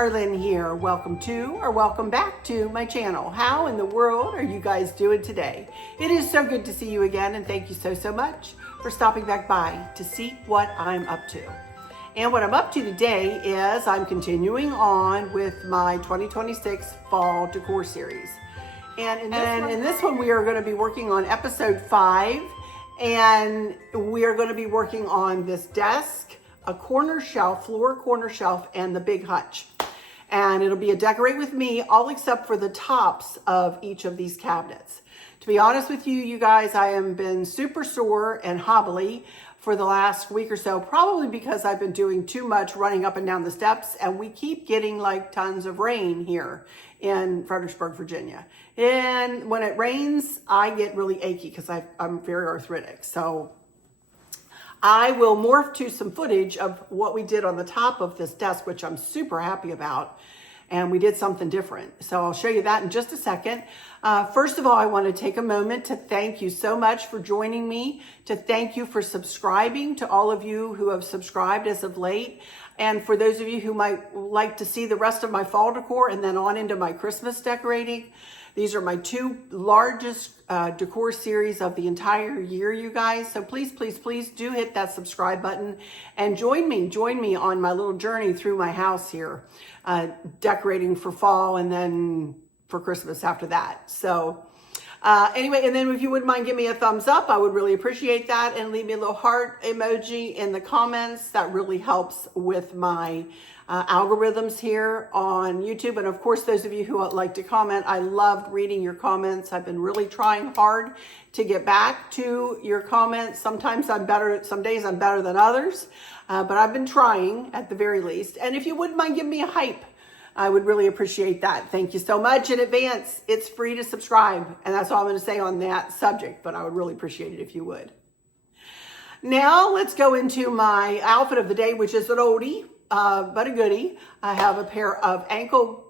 Arlynn here. Welcome to or welcome back to my channel. How in the world are you guys doing today? It is so good to see you again, and thank you so much for stopping back by to see what I'm up to. And what I'm up to today is I'm continuing on with my 2026 Fall Decor series. And in this one, we are going to be working on episode 5, and we are going to be working on this desk, a corner shelf, floor corner shelf, and the big hutch. And it'll be a decorate with me, all except for the tops of each of these cabinets. To be honest with you, you guys, I have been super sore and hobbly for the last week or so, probably because I've been doing too much running up and down the steps, and we keep getting like tons of rain here in Fredericksburg, Virginia. And when it rains, I get really achy because I'm very arthritic. So I will morph to some footage of what we did on the top of this desk, which I'm super happy about. And we did something different. So I'll show you that in just a second. First of all, I want to take a moment to thank you so much for joining me, to thank you for subscribing, to all of you who have subscribed as of late. And for those of you who might like to see the rest of my fall decor and then on into my Christmas decorating. These are my 2 largest decor series of the entire year, you guys. So please do hit that subscribe button and join me on my little journey through my house here, decorating for fall and then for Christmas after that. So anyway, and then if you wouldn't mind, give me a thumbs up. I would really appreciate that, and leave me a little heart emoji in the comments. That really helps with my algorithms here on YouTube. And of course, those of you who would like to comment, I loved reading your comments. I've been really trying hard to get back to your comments. Sometimes I'm better, some days I'm better than others, but I've been trying at the very least. And if you wouldn't mind giving me a hype, I would really appreciate that. Thank you so much in advance. It's free to subscribe, and that's all I'm going to say on that subject, but I would really appreciate it if you would. Now let's go into my outfit of the day, which is an oldie, but a goodie. I have a pair of ankle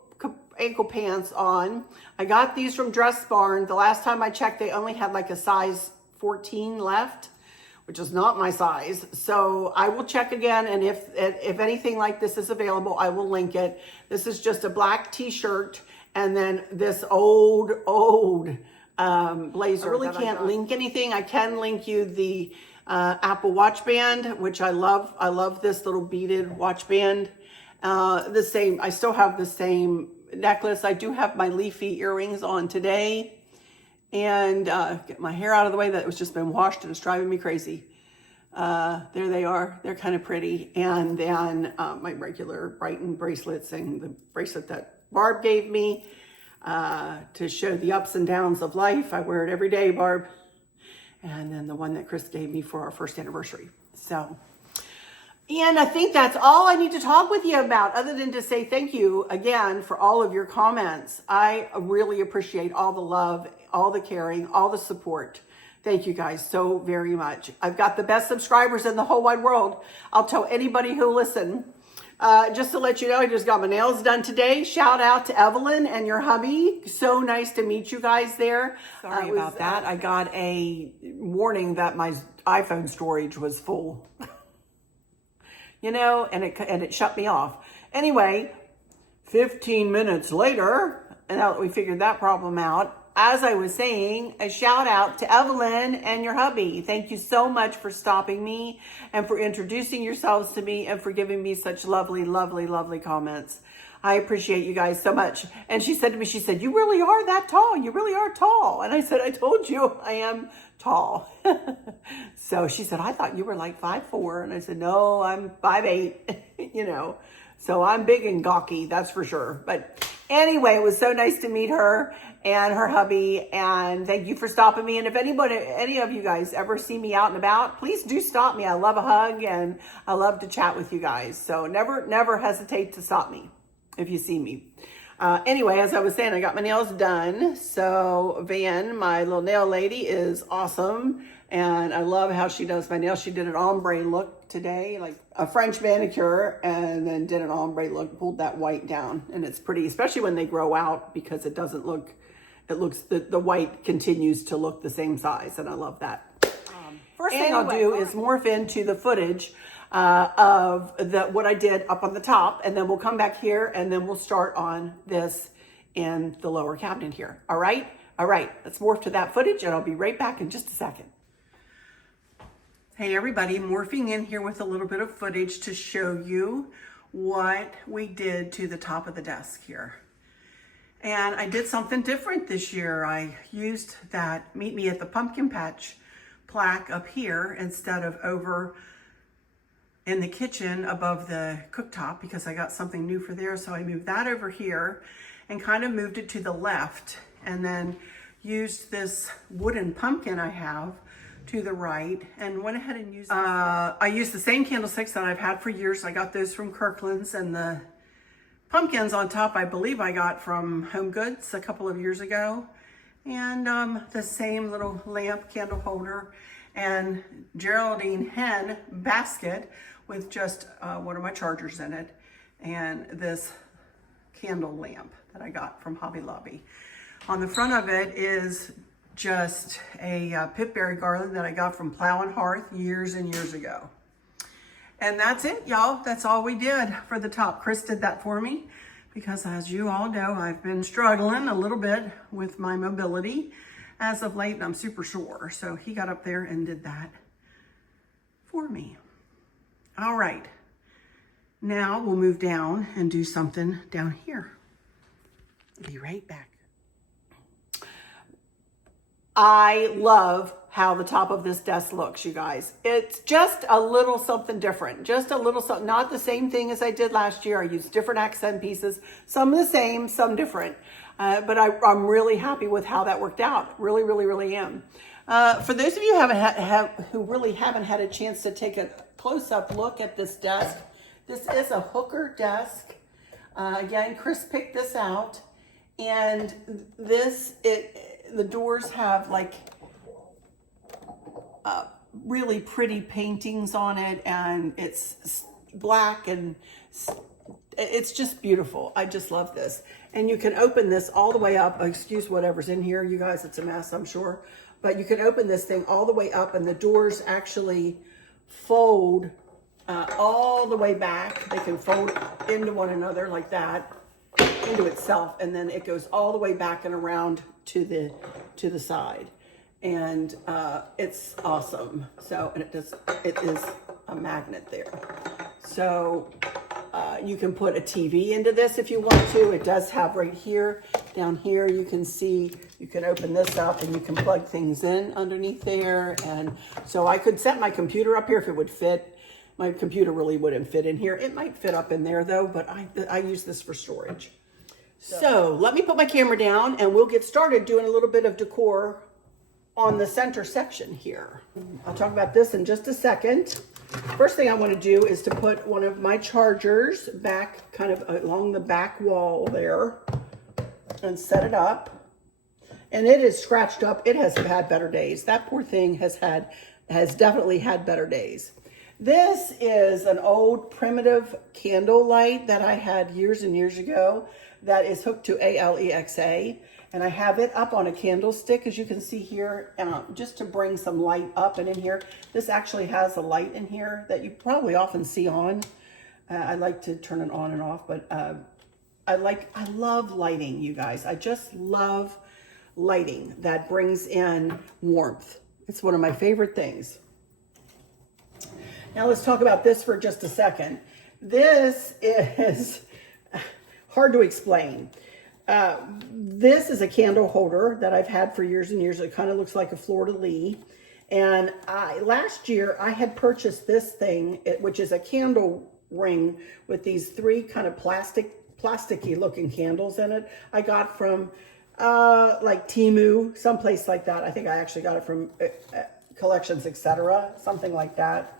pants on. I got these from Dress Barn. The last time I checked, they only had like a size 14 left, which is not my size. So I will check again, and if anything like this is available, I will link it. This is just a black t-shirt and then this old blazer. I really can't link anything. I can link you the Apple Watch band, which I love. I love this little beaded watch band. I still have the same necklace. I do have my leafy earrings on today. And get my hair out of the way that was just been washed and it's driving me crazy. There they are. They're kind of pretty. And then my regular Brighton bracelets and the bracelet that Barb gave me to show the ups and downs of life. I wear it every day, Barb. And then the one that Chris gave me for our first anniversary. So, and I think that's all I need to talk with you about, other than to say thank you again for all of your comments. I really appreciate all the love, all the caring, all the support. Thank you guys so very much. I've got the best subscribers in the whole wide world. I'll tell anybody who listen. Just to let you know, I just got my nails done today. Shout out to Evelyn and your hubby. So nice to meet you guys there. Sorry about that. I got a warning that my iPhone storage was full. You know, and it shut me off. Anyway, 15 minutes later, and now that we figured that problem out, as I was saying, a shout out to Evelyn and your hubby. Thank you so much for stopping me and for introducing yourselves to me and for giving me such lovely comments. I appreciate you guys so much. And she said to me, she said, "You really are that tall. You really are tall." And I said, "I told you I am tall." So she said, "I thought you were like 5'4". And I said, "No, I'm 5'8", you know. So I'm big and gawky, that's for sure. But anyway, it was so nice to meet her and her hubby, and thank you for stopping me. And if any of you guys ever see me out and about, please do stop me. I love a hug and I love to chat with you guys. So never hesitate to stop me if you see me. Anyway, as I was saying, I got my nails done. So Van, my little nail lady, is awesome. And I love how she does my nails. She did an ombre look today, like a French manicure, and then did an ombre look, pulled that white down. And it's pretty, especially when they grow out, because it doesn't look, the white continues to look the same size. And I love that. First thing I'll do is morph into the footage of what I did up on the top, and then we'll come back here and then we'll start on this in the lower cabinet here. All right? All right, let's morph to that footage and I'll be right back in just a second. Hey everybody, morphing in here with a little bit of footage to show you what we did to the top of the desk here. And I did something different this year. I used that Meet Me at the Pumpkin Patch plaque up here instead of over in the kitchen above the cooktop because I got something new for there. So I moved that over here and kind of moved it to the left and then used this wooden pumpkin I have to the right and went ahead and used I used the same candlesticks that I've had for years. I got those from Kirkland's, and the pumpkins on top I believe I got from Home Goods a couple of years ago, and the same little lamp candle holder and Geraldine hen basket with just one of my chargers in it, and this candle lamp that I got from Hobby Lobby. On the front of it is just a pipberry garland that I got from Plow and Hearth years and years ago. And that's it, y'all. That's all we did for the top. Chris did that for me because, as you all know, I've been struggling a little bit with my mobility as of late, and I'm super sore. So he got up there and did that for me. All right. Now we'll move down and do something down here. Be right back. I love how the top of this desk looks, you guys. It's just a little something different, just a little something, not the same thing as I did last year. I used different accent pieces, some the same, some different. But I'm really happy with how that worked out. Really, really, really am. For those of you who really haven't had a chance to take a close-up look at this desk, this is a hooker desk. Again, Chris picked this out, and the doors have like really pretty paintings on it, and it's black and it's just beautiful. I just love this. And you can open this all the way up. Excuse whatever's in here, you guys. It's a mess, I'm sure. But you can open this thing all the way up, and the doors actually fold all the way back. They can fold into one another like that, into itself, and then it goes all the way back and around to the side. And it's awesome. So, and it is a magnet there. So you can put a TV into this if you want to. It does have right here, down here, you can see, you can open this up and you can plug things in underneath there. And so I could set my computer up here if it would fit. My computer really wouldn't fit in here. It might fit up in there though, but I use this for storage. So let me put my camera down and we'll get started doing a little bit of decor on the center section here. I'll talk about this in just a second. First thing I want to do is to put one of my chargers back kind of along the back wall there and set it up. And it is scratched up. It has had better days. That poor thing has definitely had better days. This is an old primitive candle light that I had years and years ago that is hooked to ALEXA. And I have it up on a candlestick, as you can see here, just to bring some light up and in here. This actually has a light in here that you probably often see on. I like to turn it on and off, but I love lighting, you guys. I just love lighting that brings in warmth. It's one of my favorite things. Now let's talk about this for just a second. This is hard to explain. This is a candle holder that I've had for years and years. It kind of looks like a fleur-de-lis. And last year I had purchased this thing, which is a candle ring with these three kind of plasticky looking candles in it. I got from like Temu, someplace like that. I think I actually got it from Collections, etc., something like that.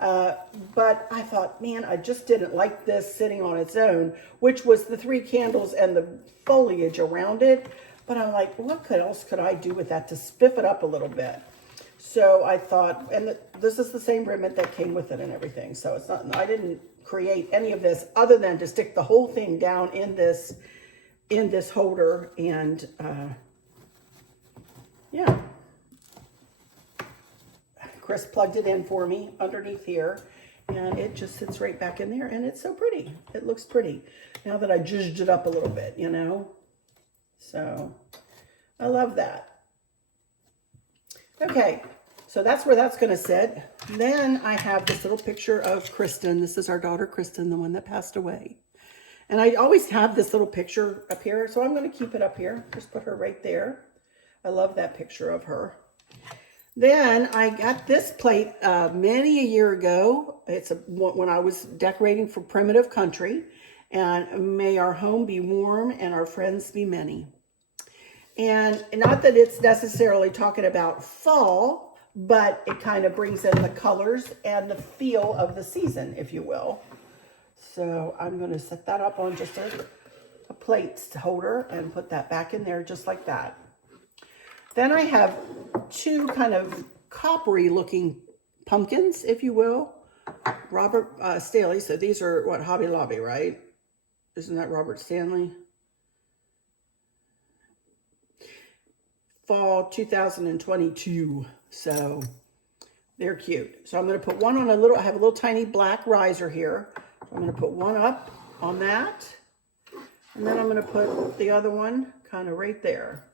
But I thought, man, I just didn't like this sitting on its own, which was the three candles and the foliage around it. But I'm like, what else could I do with that to spiff it up a little bit? So I thought, and this is the same ribbon that came with it and everything. So it's not, I didn't create any of this other than to stick the whole thing down in this holder. And yeah. Chris plugged it in for me underneath here, and it just sits right back in there, and it's so pretty. It looks pretty now that I zhuzhed it up a little bit, you know. So I love that. Okay, so that's where that's going to sit. Then I have this little picture of Kristen. This is our daughter Kristen, the one that passed away. And I always have this little picture up here, so I'm going to keep it up here. Just put her right there. I love that picture of her. Then I got this plate many a year ago. It's when I was decorating for Primitive Country. And may our home be warm and our friends be many. And not that it's necessarily talking about fall, but it kind of brings in the colors and the feel of the season, if you will. So I'm going to set that up on just a plate holder and put that back in there just like that. Then I have two kind of coppery looking pumpkins, if you will. Robert Staley. So these are what, Hobby Lobby, right? Isn't that Robert Stanley? Fall 2022. So they're cute. So I'm going to put one on I have a little tiny black riser here. So I'm going to put one up on that. And then I'm going to put the other one kind of right there.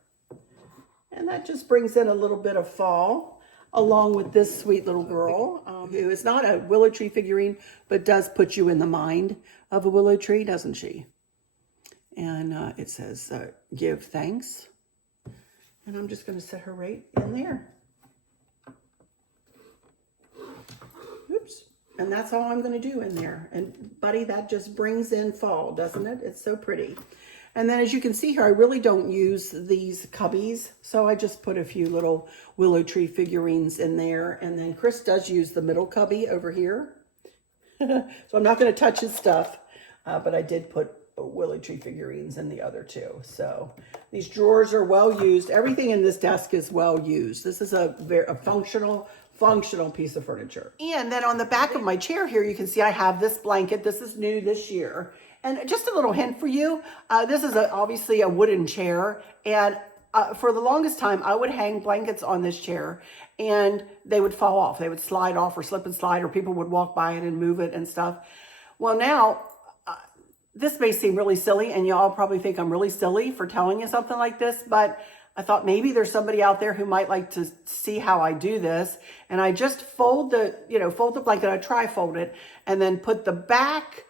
And that just brings in a little bit of fall, along with this sweet little girl, who is not a willow tree figurine, but does put you in the mind of a willow tree, doesn't she? And it says, give thanks. And I'm just going to set her right in there. Oops. And that's all I'm going to do in there. And buddy, that just brings in fall, doesn't it? It's so pretty. And then as you can see here, I really don't use these cubbies. So I just put a few little willow tree figurines in there. And then Chris does use the middle cubby over here. So I'm not going to touch his stuff. But I did put willow tree figurines in the other two. So these drawers are well used. Everything in this desk is well used. This is a functional piece of furniture. And then on the back of my chair here, you can see I have this blanket. This is new this year. And just a little hint for you, this is obviously a wooden chair. And for the longest time, I would hang blankets on this chair and they would fall off. They would slide off or slip and slide, or people would walk by it and move it and stuff. Well, now, this may seem really silly, and y'all probably think I'm really silly for telling you something like this, but I thought maybe there's somebody out there who might like to see how I do this. And I just fold the blanket, I tri-fold it, and then put the back,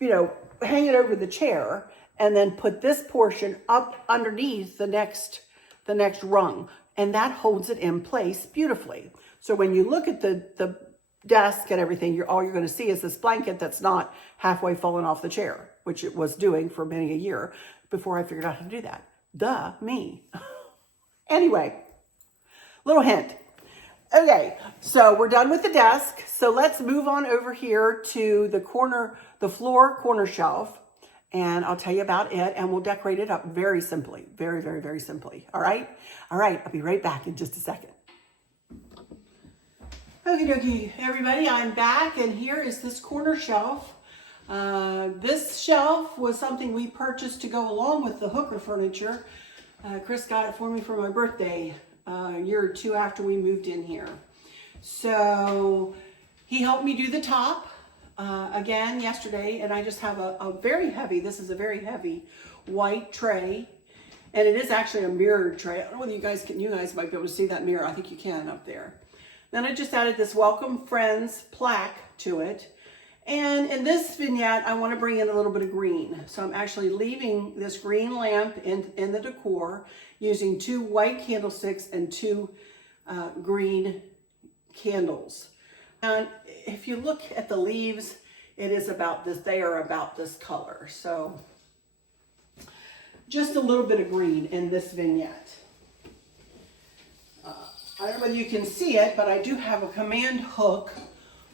hang it over the chair, and then put this portion up underneath the next rung. And that holds it in place beautifully. So when you look at the desk and everything, all you're going to see is this blanket that's not halfway falling off the chair, which it was doing for many a year before I figured out how to do that. Duh, me. Anyway, little hint. Okay, so we're done with the desk. So let's move on over here to the floor corner shelf, and I'll tell you about it, and we'll decorate it up very simply, very, very, very simply. All right? All right, I'll be right back in just a second. Okie dokie, everybody, I'm back, and here is this corner shelf. This shelf was something we purchased to go along with the hooker furniture. Chris got it for me for my birthday a year or two after we moved in here. So he helped me do the top again yesterday, and I just have a very heavy, this is a very heavy white tray, and it is actually a mirrored tray. I don't know whether you guys might be able to see that mirror. I think you can up there. Then I just added this Welcome Friends plaque to it. And in this vignette, I want to bring in a little bit of green. So I'm actually leaving this green lamp in the decor using 2 white candlesticks and 2 green candles. And if you look at the leaves, it is about this, they are about this color. So just a little bit of green in this vignette. I don't know whether you can see it, but I do have a command hook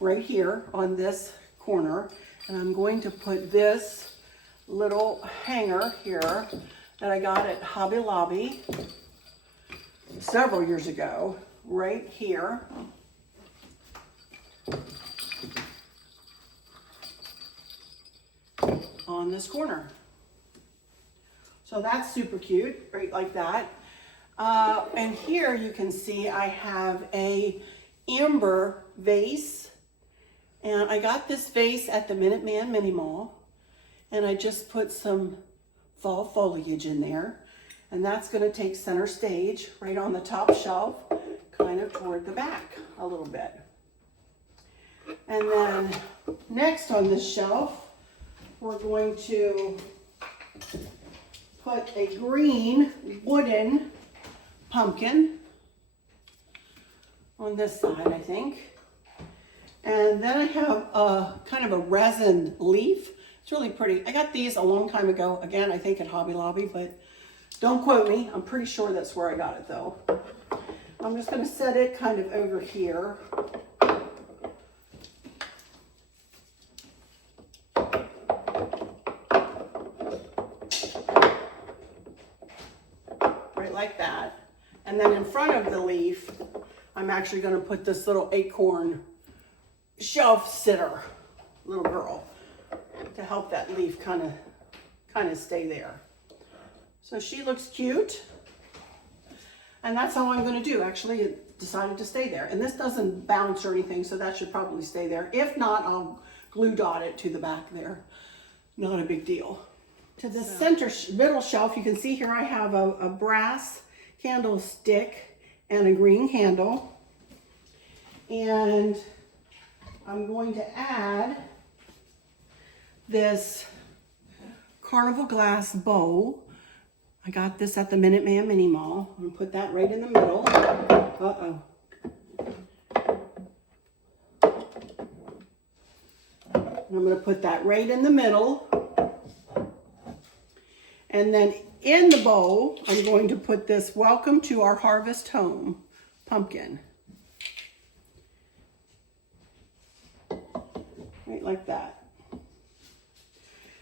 right here on this corner, and I'm going to put this little hanger here that I got at Hobby Lobby several years ago, right here. On this corner. So that's super cute, right like that. And here you can see I have a amber vase. And I got this vase at the Minuteman Mini Mall. And I just put some fall foliage in there. And that's going to take center stage right on the top shelf, kind of toward the back a little bit. And then next on this shelf, we're going to put a green wooden pumpkin on this side, I think. And then I have a kind of a resin leaf. It's really pretty. I got these a long time ago. Again, I think at Hobby Lobby, but don't quote me. I'm pretty sure that's where I got it though. I'm just going to set it kind of over here. Right like that. And then in front of the leaf, I'm actually going to put this little Acorn shelf sitter, little girl, to help that leaf kind of stay there. So she looks cute. And that's all I'm going to do. Actually, it decided to stay there. And this doesn't bounce or anything, so that should probably stay there. If not, I'll glue dot it to the back there. Not a big deal. To the center middle shelf, you can see here I have a brass candlestick and a green candle. And I'm going to add this carnival glass bowl. I got this at the Minuteman Mini Mall. I'm going to put that right in the middle. Uh-oh. And I'm going to put that right in the middle. And then in the bowl, I'm going to put this Welcome to Our Harvest Home pumpkin. Right like that.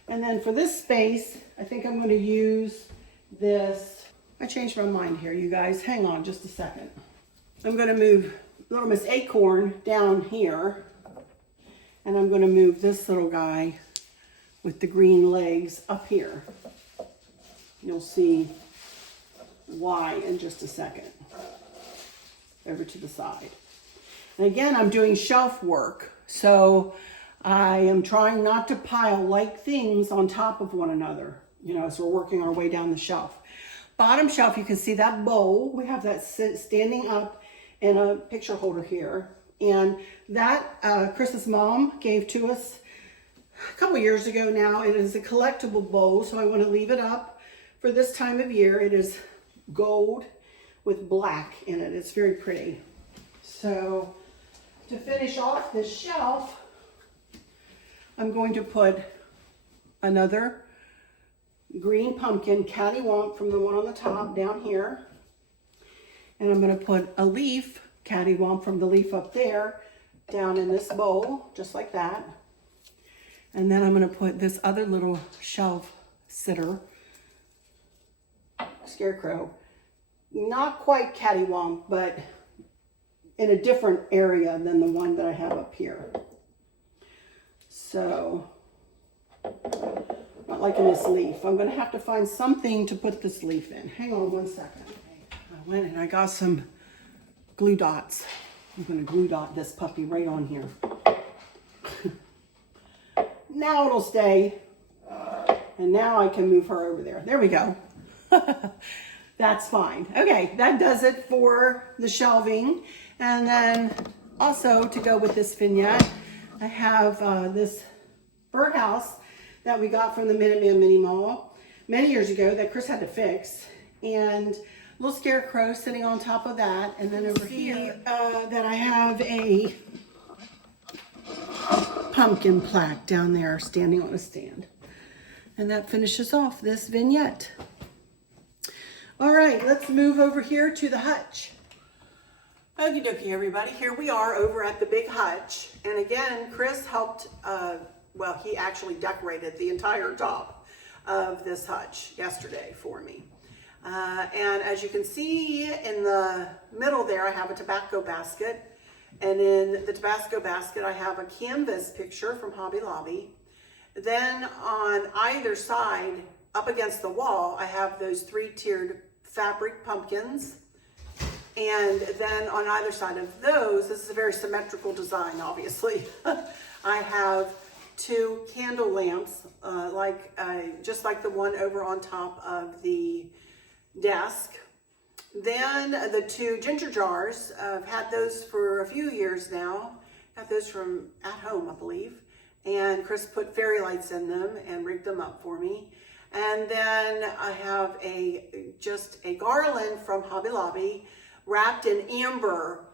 And then for this space, I think I'm going to use this. I changed my mind here, you guys. Hang on just a second. I'm going to move little Miss Acorn down here. And I'm going to move this little guy with the green legs up here. You'll see why in just a second. Over to the side. And again, I'm doing shelf work. So I am trying not to pile like things on top of one another, you know, as we're working our way down the shelf. Bottom shelf, you can see that bowl. We have that standing up in a picture holder here. And that Chris's mom gave to us a couple years ago now. It is a collectible bowl, so I want to leave it up for this time of year. It is gold with black in it. It's very pretty. So to finish off this shelf, I'm going to put another green pumpkin cattywomp from the one on the top down here. And I'm going to put a leaf cattywomp from the leaf up there down in this bowl, just like that. And then I'm going to put this other little shelf sitter, Scarecrow. Not quite cattywomp, but in a different area than the one that I have up here. So, not liking this leaf. I'm going to have to find something to put this leaf in. Hang on one second. I went and I got some glue dots. I'm going to glue dot this puppy right on here. Now it'll stay. And now I can move her over there. There we go. That's fine. Okay, that does it for the shelving. And then also to go with this vignette, I have this birdhouse that we got from the Minuteman Mini Mall many years ago that Chris had to fix. And little Scarecrow sitting on top of that. And then over here that I have a pumpkin plaque down there standing on a stand. And that finishes off this vignette. All right, let's move over here to the hutch. Okie dokie, everybody. Here we are over at the big hutch. And again, Chris helped, well, he actually decorated the entire top of this hutch yesterday for me. And as you can see in the middle there, I have a tobacco basket. And in the tobacco basket, I have a canvas picture from Hobby Lobby. Then on either side, up against the wall, I have those 3-tiered fabric pumpkins. And then on either side of those, this is a very symmetrical design, obviously. I have 2 candle lamps, just like the one over on top of the desk. Then the 2 ginger jars, I've had those for a few years now. Got those from At Home, I believe. And Chris put fairy lights in them and rigged them up for me. And then I have just a garland from Hobby Lobby wrapped in amber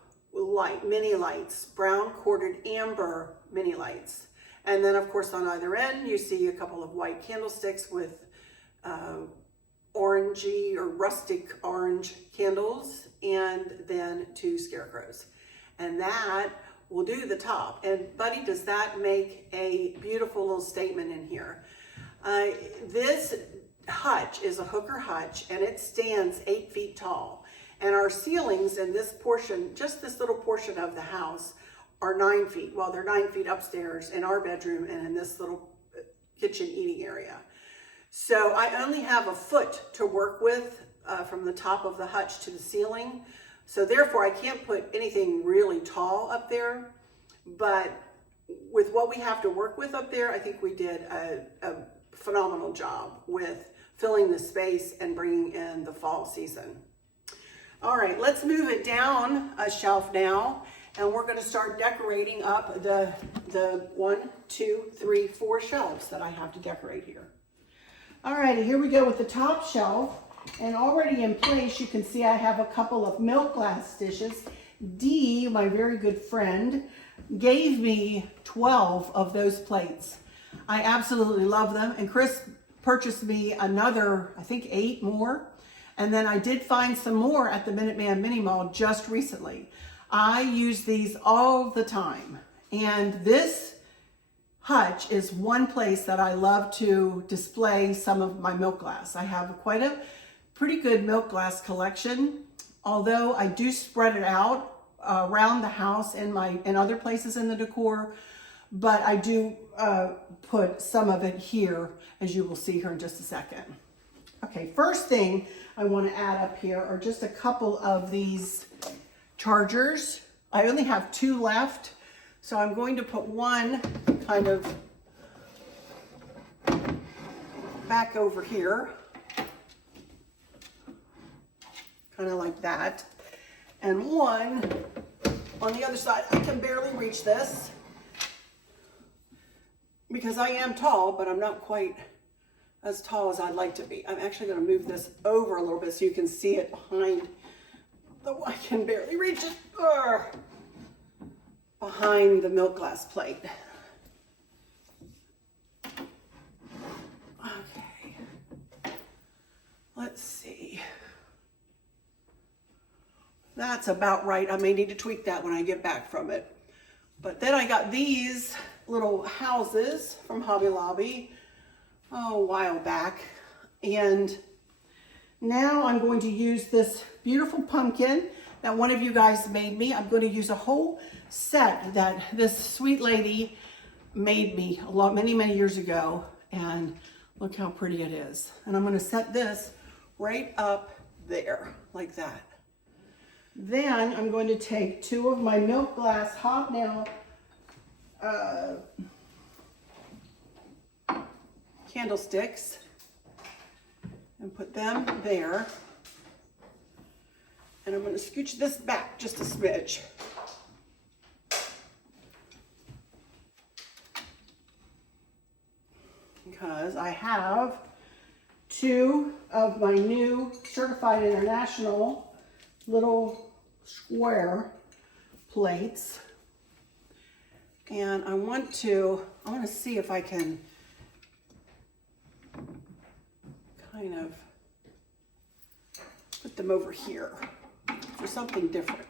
mini lights, brown corded amber mini lights. And then of course on either end you see a couple of white candlesticks with orangey or rustic orange candles, and then 2 scarecrows. And that will do the top. And Buddy, does that make a beautiful little statement in here? This hutch is a hooker hutch, and it stands 8 feet tall. And our ceilings in this portion, just this little portion of the house, are 9 feet. Well, they're 9 feet upstairs in our bedroom and in this little kitchen eating area. So I only have a foot to work with from the top of the hutch to the ceiling. So therefore I can't put anything really tall up there. But with what we have to work with up there, I think we did a phenomenal job with filling the space and bringing in the fall season. All right, let's move it down a shelf now, and we're going to start decorating up the 1, 2, 3, 4 shelves that I have to decorate here. All righty, here we go with the top shelf, and already in place you can see I have a couple of milk glass dishes. Dee, my very good friend, gave me 12 of those plates. I absolutely love them, and Chris purchased me another, I think 8 more, and then I did find some more at the Minuteman Mini Mall just recently. I use these all the time, and this hutch is one place that I love to display some of my milk glass. I have quite a pretty good milk glass collection, although I do spread it out around the house and other places in the decor, but I do put some of it here, as you will see here in just a second. Okay, first thing I want to add up here are just a couple of these chargers. I only have 2 left, so I'm going to put one kind of back over here, kind of like that, and one on the other side. I can barely reach this because I am tall, but I'm not quite as tall as I'd like to be. I'm actually going to move this over a little bit so you can see it behind I can barely reach it. Behind the milk glass plate. Okay. Let's see. That's about right. I may need to tweak that when I get back from it. But then I got these little houses from Hobby Lobby a while back, and now I'm going to use this beautiful pumpkin that one of you guys made me. I'm going to use a whole set that this sweet lady made me many years ago, and look how pretty it is. And I'm going to set this right up there like that. Then I'm going to take 2 of my milk glass hobnail candlesticks and put them there. And I'm going to scooch this back just a smidge. Because I have 2 of my new Certified International little square plates. And I want to see if I can kind of put them over here for something different.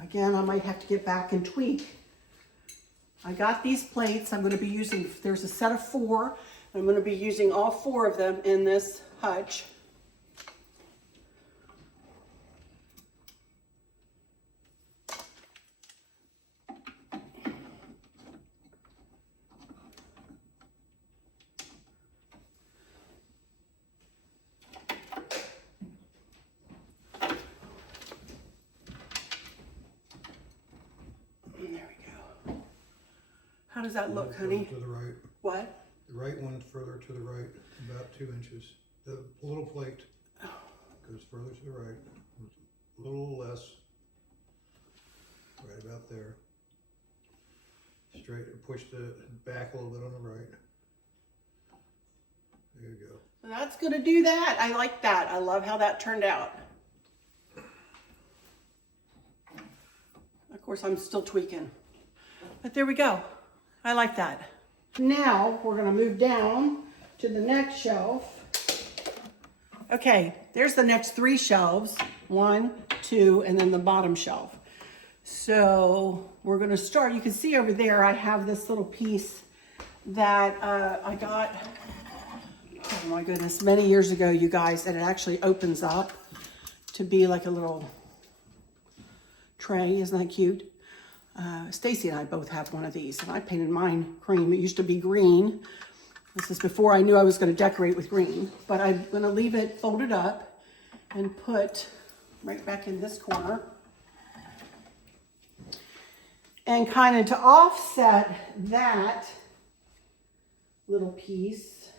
Again, I might have to get back and tweak. I got these plates. I'm going to be using, there's a set of 4. I'm going to be using all 4 of them in this hutch. does that look, honey? To the right. What? The right one further to the right, about 2 inches. The little plate goes further to the right, a little less, right about there. Straight, push the back a little bit on the right. There you go. So that's gonna do that. I like that. I love how that turned out. Of course, I'm still tweaking, but there we go. I like that. Now we're gonna move down to the next shelf. Okay, there's the next 3 shelves. 1, 2, and then the bottom shelf. So we're gonna start. You can see over there, I have this little piece that I got, oh my goodness, many years ago, you guys, and it actually opens up to be like a little tray. Isn't that cute? Stacy and I both have one of these, and I painted mine cream. It used to be green. This is before I knew I was going to decorate with green, but I'm going to leave it folded up and put right back in this corner. And kind of to offset that little piece,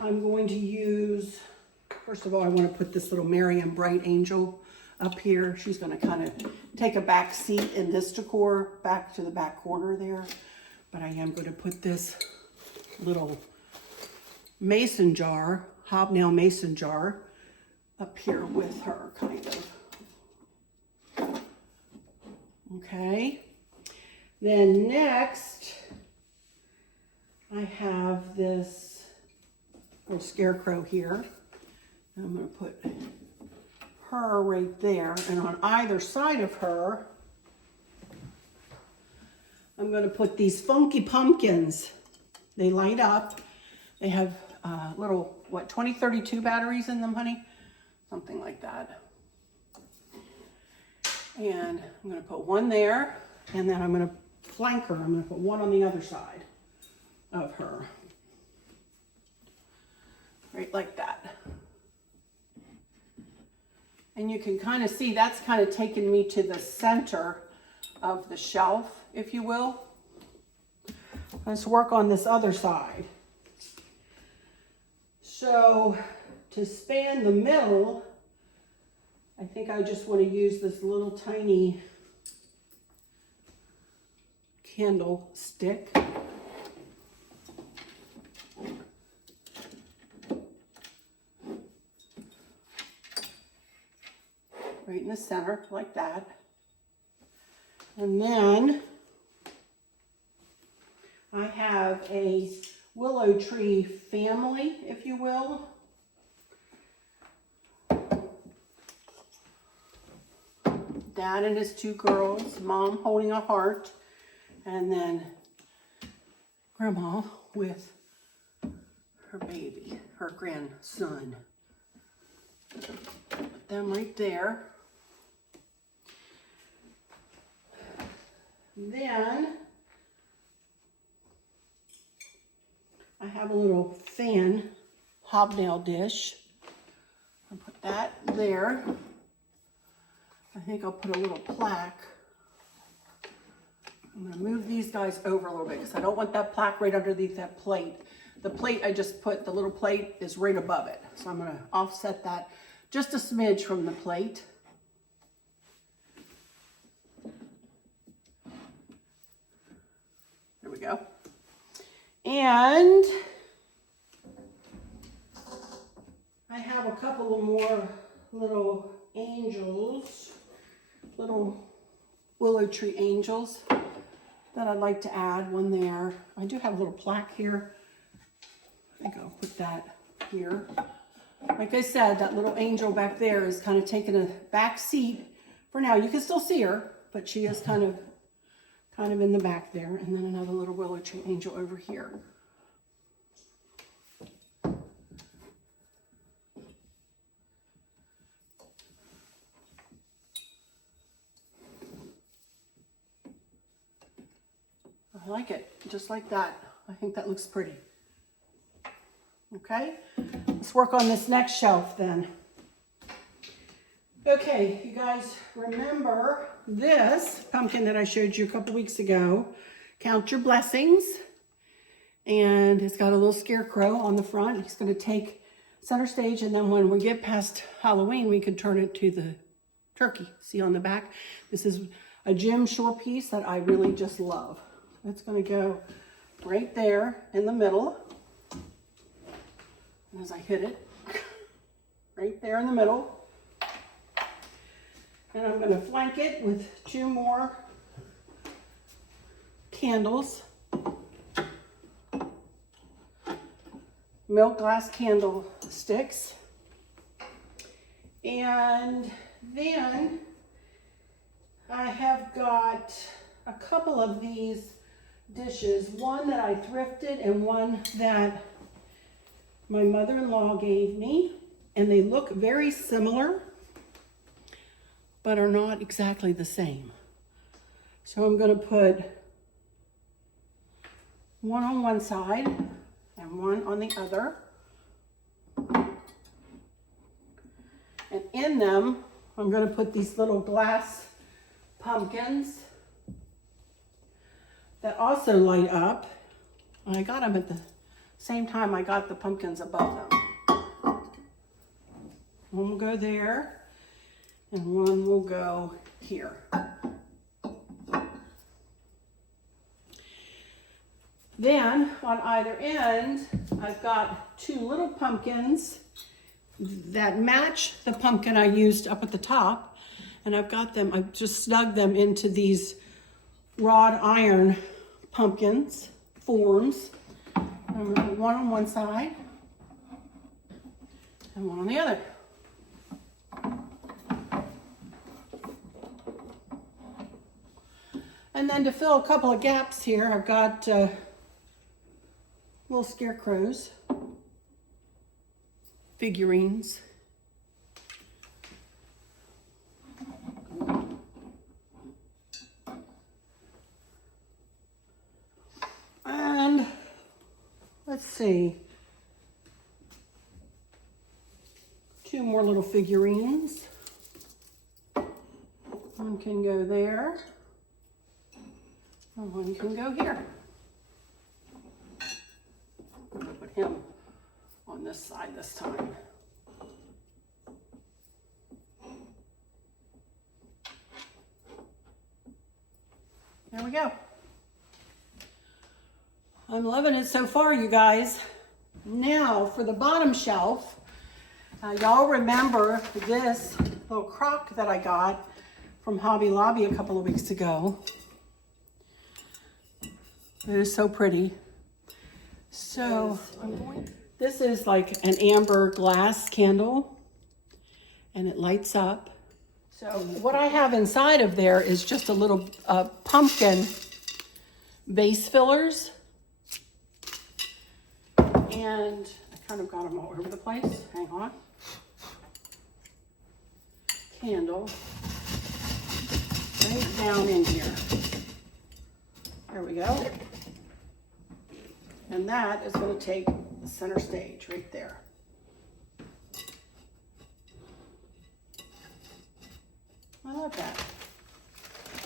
I'm going to use, first of all, I want to put this little Miriam Bright Angel up here. She's going to kind of take a back seat in this decor back to the back corner there. But I am going to put this little mason jar, hobnail mason jar, up here with her, kind of. Okay. Then next, I have this little Scarecrow here. I'm going to put her right there, and on either side of her, I'm going to put these funky pumpkins. They light up. They have little, what, 2032 batteries in them, honey? Something like that. And I'm going to put one there, and then I'm going to flank her. I'm going to put one on the other side of her. Right like that. And you can kind of see that's kind of taken me to the center of the shelf, if you will. Let's work on this other side. So to span the middle, I think I just want to use this little tiny candle stick. Right in the center, like that. And then I have a willow tree family, if you will. Dad and his 2 girls, Mom holding a heart, and then Grandma with her baby, her grandson. Put them right there. Then I have a little fan hobnail dish. I'll put that there. I think I'll put a little plaque. I'm going to move these guys over a little bit because I don't want that plaque right underneath that plate. The plate I just put, the little plate is right above it. So I'm going to offset that just a smidge from the plate. There we go. And I have a couple of more little angels, little willow tree angels that I'd like to add. One there. I do have a little plaque here. I think I'll put that here. Like I said, that little angel back there is kind of taking a back seat for now. You can still see her, but she is kind of in the back there. And then another little willow tree angel over here. I like it, just like that. I think that looks pretty. Okay, let's work on this next shelf then. Okay, you guys remember this pumpkin that I showed you a couple weeks ago. Count Your Blessings. And it's got a little scarecrow on the front. He's going to take center stage, and then when we get past Halloween, we can turn it to the turkey. See on the back? This is a gem shore piece that I really just love. It's going to go right there in the middle. And as I hit it, right there in the middle. And I'm going to flank it with 2 more candles. Milk glass candle sticks. And then I have got a couple of these dishes, one that I thrifted and one that my mother-in-law gave me, and they look very similar but are not exactly the same. So I'm going to put one on one side and one on the other. And in them, I'm going to put these little glass pumpkins that also light up. I got them at the same time I got the pumpkins above them. One will go there, and one will go here. Then on either end, I've got 2 little pumpkins that match the pumpkin I used up at the top. And I've just snugged them into these wrought iron pumpkins forms. I'm going to put one on one side and one on the other. And then to fill a couple of gaps here, I've got little scarecrows, figurines. And let's see, 2 more little figurines. One can go there, and one can go here. I'm going to put him on this side this time. There we go. I'm loving it so far, you guys. Now for the bottom shelf, y'all remember this little crock that I got from Hobby Lobby a couple of weeks ago. It is so pretty. So this is like an amber glass candle, and it lights up. So what I have inside of there is just a little pumpkin base fillers. And I kind of got them all over the place. Hang on. Candle right down in here. There we go. And that is going to take the center stage right there. I love that.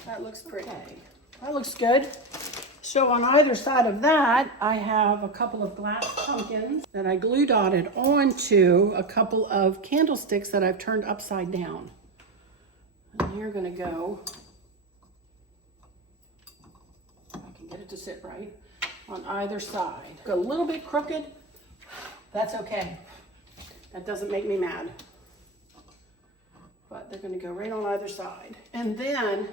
That looks pretty. Okay. That looks good. So on either side of that, I have a couple of glass pumpkins that I glue dotted onto a couple of candlesticks that I've turned upside down. And you're going to go, I can get it to sit right, on either side. Go a little bit crooked, that's okay. That doesn't make me mad. But they're going to go right on either side. And then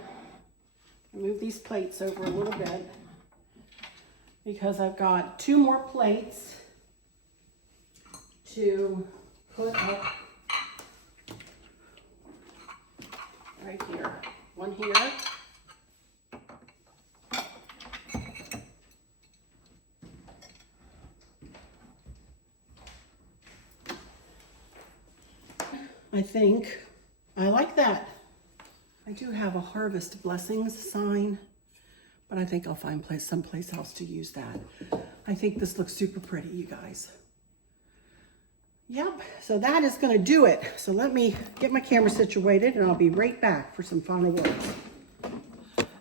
move these plates over a little bit, because I've got 2 more plates to put up right here. One here. I think I like that. I do have a Harvest Blessings sign, but I think I'll find someplace else to use that. I think this looks super pretty, you guys. Yep, so that is gonna do it. So let me get my camera situated and I'll be right back for some final words.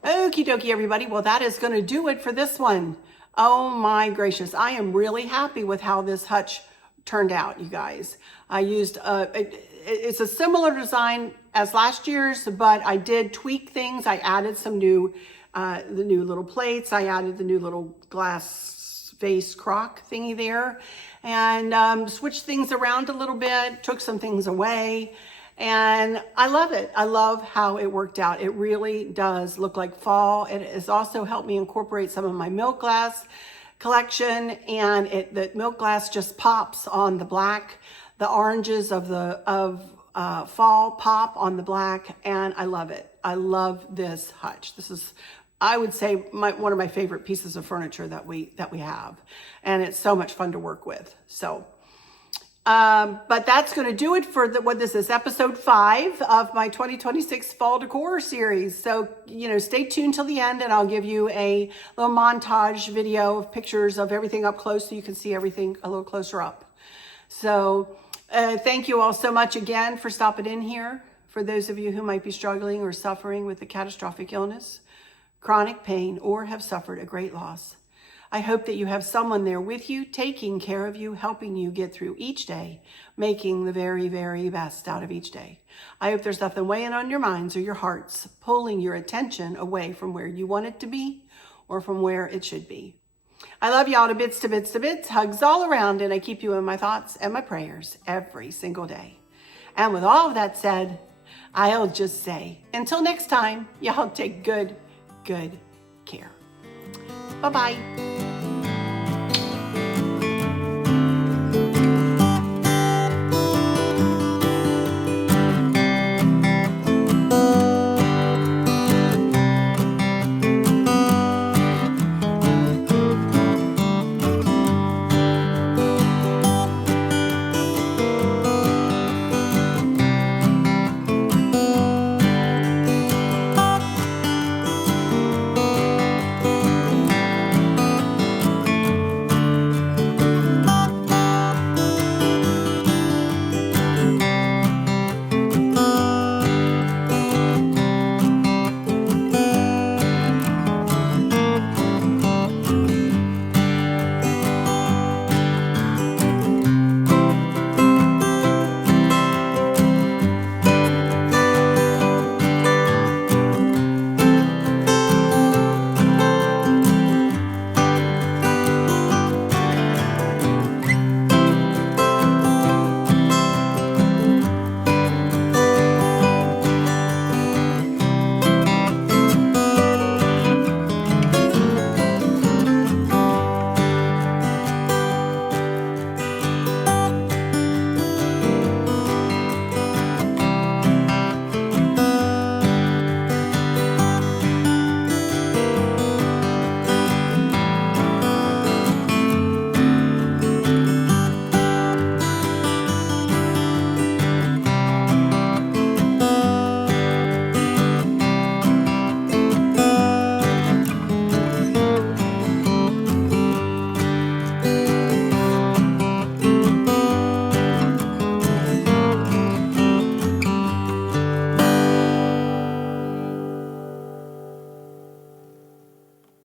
Okay. Okie dokie, everybody. Well, that is going to do it for this one. Oh my gracious. I am really happy with how this hutch turned out, you guys. I used, it's a similar design as last year's, but I did tweak things. I added some new, the new little plates. I added the new little glass vase crock thingy there, and switched things around a little bit, took some things away. And I love it. I love how it worked out. It really does look like fall. It has also helped me incorporate some of my milk glass collection, and the milk glass just pops on the black. The oranges of fall pop on the black, and I love it. I love this hutch. This is, I would say, one of my favorite pieces of furniture that we have, and it's so much fun to work with. So. But that's going to do it for what this is, episode 5 of my 2026 fall decor series. So, stay tuned till the end, and I'll give you a little montage video of pictures of everything up close so you can see everything a little closer up. So, thank you all so much again for stopping in here. For those of you who might be struggling or suffering with a catastrophic illness, chronic pain, or have suffered a great loss, I hope that you have someone there with you, taking care of you, helping you get through each day, making the very, very best out of each day. I hope there's nothing weighing on your minds or your hearts, pulling your attention away from where you want it to be or from where it should be. I love y'all to bits, to bits, to bits. Hugs all around, and I keep you in my thoughts and my prayers every single day. And with all of that said, I'll just say, until next time, y'all take good care. Bye-bye.